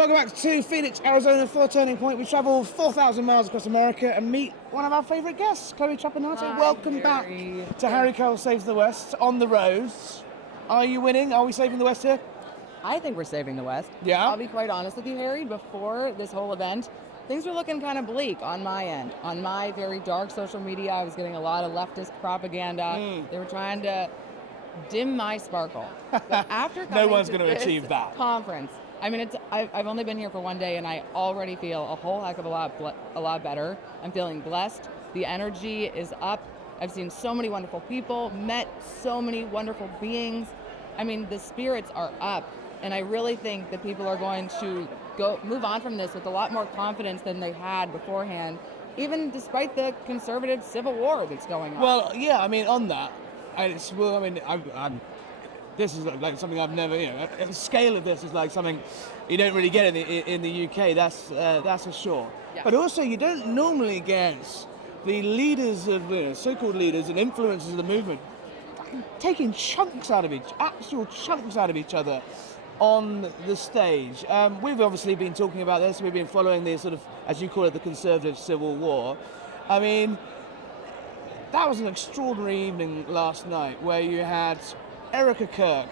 Welcome back to Phoenix, Arizona for Turning Point. We travel 4,000 miles across America and meet one of our favourite guests, Chloe Trapanotto. Hi, Welcome back to Harry Cole Saves the West on the roads. Are you winning? Are we saving the West here? I think we're saving the West. Yeah? I'll be quite honest with you, Harry. Before this whole event, things were looking kind of bleak on my end. On my very dark social media, I was getting a lot of leftist propaganda. They were trying to dim my sparkle. But after coming No one's to going to this achieve that. conference, I mean, I've only been here for one day, and I already feel a whole heck of a lot better. I'm feeling blessed. The energy is up. I've seen so many wonderful people, met so many wonderful beings. I mean, the spirits are up, and I really think that people are going to move on from this with a lot more confidence than they had beforehand, even despite the conservative civil war that's going on. Well, yeah, I mean, on that, this is like something I've never, the scale of this is like something you don't really get in the UK, that's for sure. Yeah. But also, you don't normally get the leaders of, so-called leaders and influencers of the movement taking actual chunks out of each other on the stage. We've obviously been talking about this. We've been following the sort of, as you call it, the conservative civil war. I mean, that was an extraordinary evening last night where you had Erika Kirk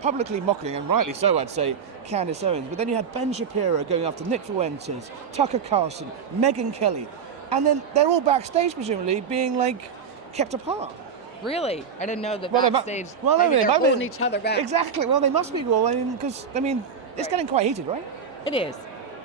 publicly mocking, and rightly so, I'd say, Candace Owens. But then you had Ben Shapiro going after Nick Fuentes, Tucker Carlson, Megyn Kelly, and then they're all backstage, presumably, being like kept apart. Really? I didn't know that backstage. They're holding each other back. Exactly. Well, they must be. Well, because it's getting quite heated, right? It is.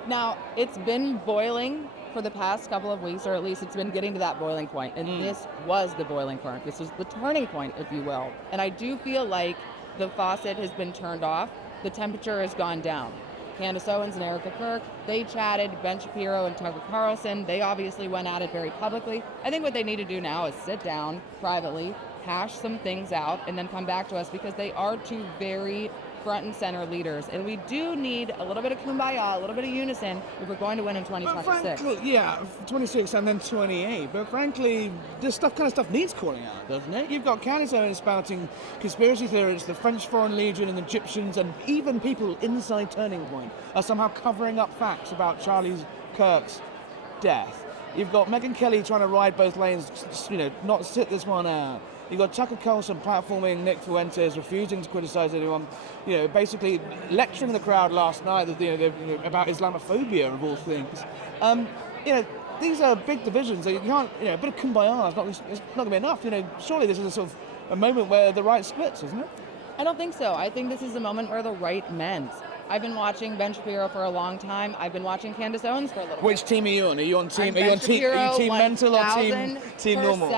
Now, it's been boiling for the past couple of weeks, or at least it's been getting to that boiling point, and this was the boiling point. This was the turning point, if you will. And I do feel like the faucet has been turned off. The temperature has gone down. Candace Owens and Erika Kirk, they chatted. Ben Shapiro and Tucker Carlson, they obviously went at it very publicly. I think what they need to do now is sit down privately, hash some things out, and then come back to us, because they are two very front and center leaders, and we do need a little bit of kumbaya, a little bit of unison if we're going to win in 2026. 26 and then 28. But frankly, this kind of stuff needs calling out, doesn't it? You've got Candace Owens spouting conspiracy theories, the French Foreign Legion and Egyptians, and even people inside Turning Point are somehow covering up facts about Charlie Kirk's death. You've got Megyn Kelly trying to ride both lanes, not sit this one out. You've got Tucker Carlson platforming Nick Fuentes, refusing to criticize anyone, basically lecturing the crowd last night about Islamophobia of all things. These are big divisions. So you can't, a bit of kumbaya it's not going to be enough. Surely this is a sort of a moment where the right splits, isn't it? I don't think so. I think this is a moment where the right mends. I've been watching Ben Shapiro for a long time. I've been watching Candace Owens for a little bit. Which team are you on? Are you on team? Are you team mental or team normal?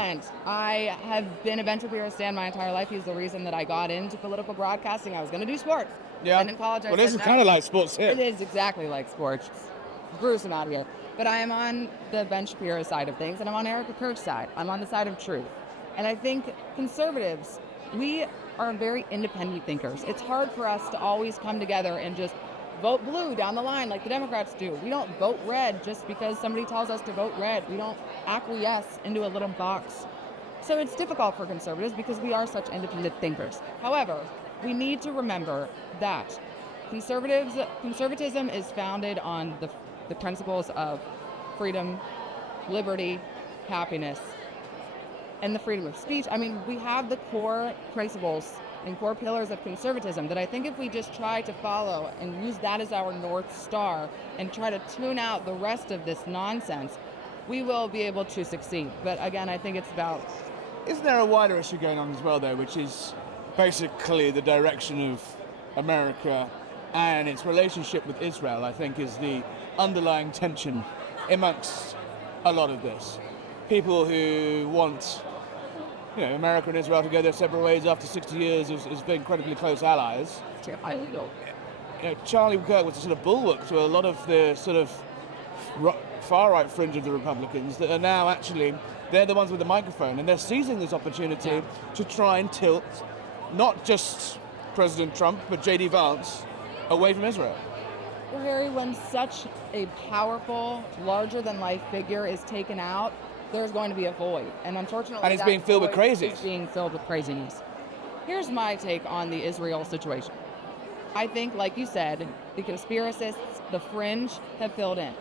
I have been a Ben Shapiro stan my entire life. He's the reason that I got into political broadcasting. I was going to do sports. Yeah. And in college, well, this is kind of like sports here. It is exactly like sports. It's gruesome out here. But I am on the Ben Shapiro side of things, and I'm on Erika Kirk's side. I'm on the side of truth. And I think conservatives, we are very independent thinkers. It's hard for us to always come together and just vote blue down the line like the Democrats do. We don't vote red just because somebody tells us to vote red. We don't acquiesce into a little box. So it's difficult for conservatives because we are such independent thinkers. However, we need to remember that conservatism is founded on the principles of freedom, liberty, happiness, and the freedom of speech. I mean, we have the core principles and core pillars of conservatism that I think if we just try to follow and use that as our North Star and try to tune out the rest of this nonsense, we will be able to succeed. But again, I think it's about... Isn't there a wider issue going on as well, though, which is basically the direction of America and its relationship with Israel, I think, is the underlying tension amongst a lot of this. People who want America and Israel to go their separate ways after 60 years as being incredibly close allies. Charlie Kirk was a sort of bulwark to a lot of the sort of far-right fringe of the Republicans that are now actually, they're the ones with the microphone, and they're seizing this opportunity to try and tilt not just President Trump, but JD Vance away from Israel. Well, Harry, when such a powerful, larger-than-life figure is taken out, there's going to be a void. And unfortunately, and it's being filled with crazies. It's being filled with craziness. Here's my take on the Israel situation. I think, like you said, the conspiracists, the fringe have filled in.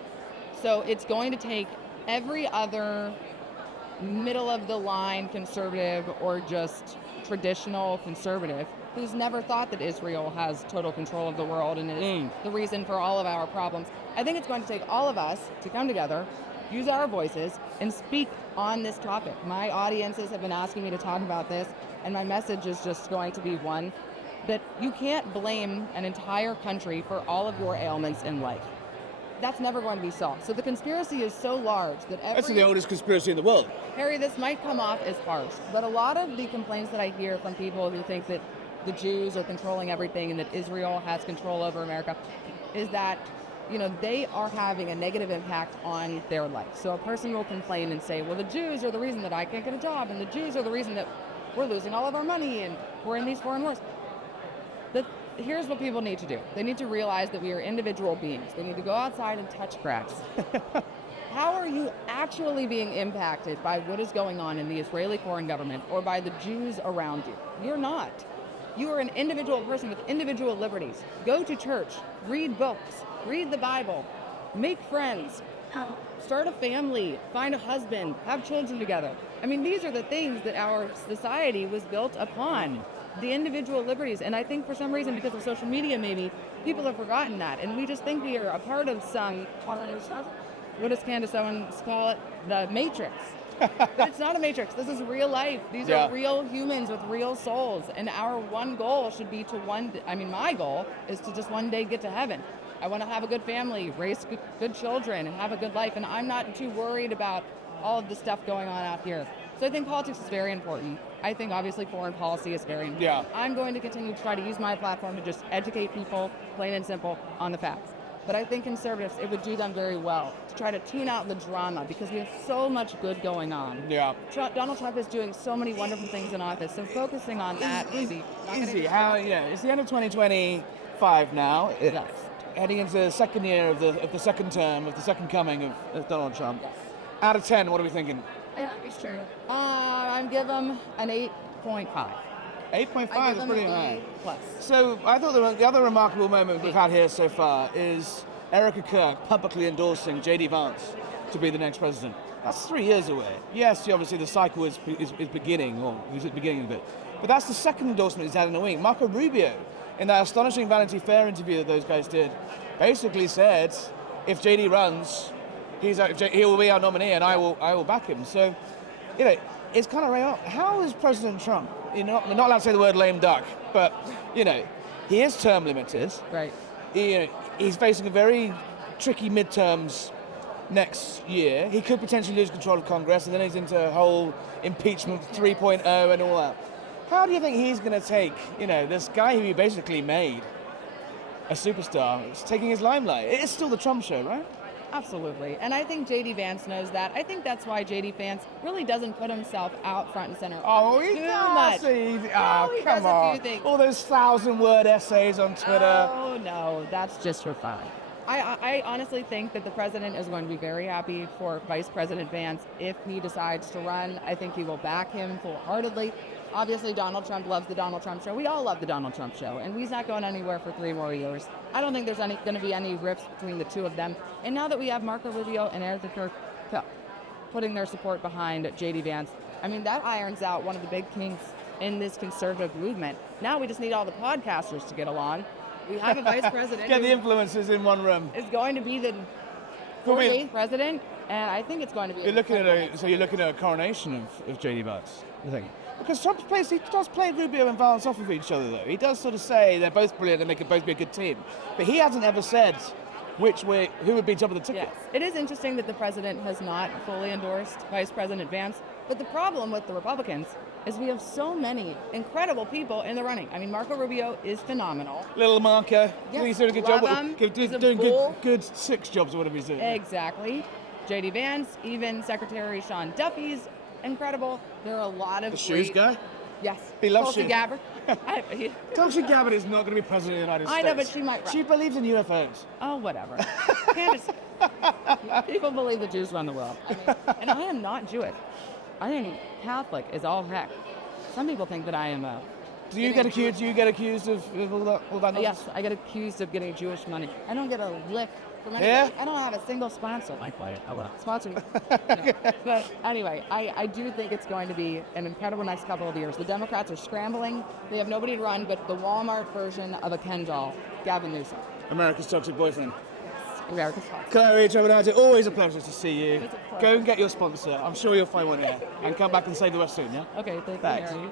So it's going to take every other middle-of-the-line conservative or just traditional conservative who's never thought that Israel has total control of the world and is the reason for all of our problems. I think it's going to take all of us to come together, use our voices, and speak on this topic. My audiences have been asking me to talk about this, and my message is just going to be one, that you can't blame an entire country for all of your ailments in life. That's never going to be solved. So the conspiracy is so large that That's the oldest conspiracy in the world. Harry, this might come off as harsh, but a lot of the complaints that I hear from people who think that the Jews are controlling everything and that Israel has control over America is that, they are having a negative impact on their life. So a person will complain and say, well, the Jews are the reason that I can't get a job, and the Jews are the reason that we're losing all of our money and we're in these foreign wars. Here's what people need to do. They need to realize that we are individual beings. They need to go outside and touch grass. How are you actually being impacted by what is going on in the Israeli foreign government or by the Jews around you? You're not. You are an individual person with individual liberties. Go to church, read books, read the Bible, make friends, start a family, find a husband, have children together. I mean, these are the things that our society was built upon. The individual liberties, and I think for some reason, because of social media maybe, people have forgotten that, and we just think we are a part of some, what does Candace Owens call it? The Matrix. But it's not a Matrix. This is real life. These are real humans with real souls, and our one goal should be my goal is to just one day get to heaven. I want to have a good family, raise good children, and have a good life, and I'm not too worried about all of the stuff going on out here. So I think politics is very important. I think obviously foreign policy is very important. Yeah. I'm going to continue to try to use my platform to just educate people, plain and simple, on the facts. But I think conservatives, it would do them very well to try to tune out the drama because we have so much good going on. Yeah. Donald Trump is doing so many wonderful things in office, so focusing on that would be... Easy. It's the end of 2025 now. Yes. Heading into the second year of the second term, of the second coming of Donald Trump. Yes. Out of 10, what are we thinking? Yeah, it's true. I'm give him an 8.5. 8.5 is pretty high. Plus. So I thought the other remarkable moment we've had here so far is Erika Kirk publicly endorsing JD Vance to be the next president. That's 3 years away. Yes, obviously the cycle is beginning, or is at the beginning of it. But that's the second endorsement he's had in a week. Marco Rubio, in that astonishing Vanity Fair interview that those guys did, basically said, if JD runs, he will be our nominee, and I will back him. So, it's kind of right. How is President Trump? We're not allowed to say the word lame duck, but he is term limited. Right. He's facing a very tricky midterms next year. He could potentially lose control of Congress, and then he's into a whole impeachment 3.0 and all that. How do you think he's going to take this guy who he basically made a superstar? It's taking his limelight. It is still the Trump show, right? Absolutely. And I think JD Vance knows that. I think that's why JD Vance really doesn't put himself out front and center. Oh, he does. He Come does on. a few things. All those 1,000-word essays on Twitter. Oh, no. That's just for fun. I honestly think that the president is going to be very happy for Vice President Vance if he decides to run. I think he will back him full-heartedly. Obviously, Donald Trump loves the Donald Trump show. We all love the Donald Trump show, and he's not going anywhere for 3 more years. I don't think there's going to be any rifts between the two of them. And now that we have Marco Rubio and Erika Kirk putting their support behind JD Vance, that irons out one of the big kinks in this conservative movement. Now we just need all the podcasters to get along. We have a vice president. Get the influencers in one room. Is going to be the 48th president, and I think it's going to be. You're looking at a coronation of JD Vance. You think? Because Trump does play Rubio and Vance off of each other, though. He does sort of say they're both brilliant and they could both be a good team, but he hasn't ever said who would be top of the ticket. Yes, it is interesting that the president has not fully endorsed Vice President Vance, but the problem with the Republicans is we have so many incredible people in the running. Marco Rubio is phenomenal. Little Marco. Yes, he's doing a good job. Doing good 6 jobs or whatever he's doing. Exactly. JD Vance, even Secretary Sean Duffy's incredible. There are a lot of the shoes guy? Yes. He loves Tulsi shoes. Gabbard. Tulsi Gabbard is not going to be president of the United States. I know, but she might run. She believes in UFOs. Oh, whatever. Candace, people believe the Jews run the world. And I am not Jewish. I think Catholic is all heck. Some people think that I am a Do you get accused of all that nonsense? Yes, I get accused of getting Jewish money. I don't get a lick from anybody. Yeah? I don't have a single sponsor. I buy it. I will. Sponsor me. No. But anyway, I do think it's going to be an incredible next couple of years. The Democrats are scrambling. They have nobody to run but the Walmart version of a Ken doll, Gavin Newsom. America's toxic boyfriend. America's toxic. Chloe Trapanotto, always a pleasure to see you. It's a pleasure. Go and get your sponsor. I'm sure you'll find one here. And come back and save the West soon, yeah? Okay, thank Thanks. you, Mary.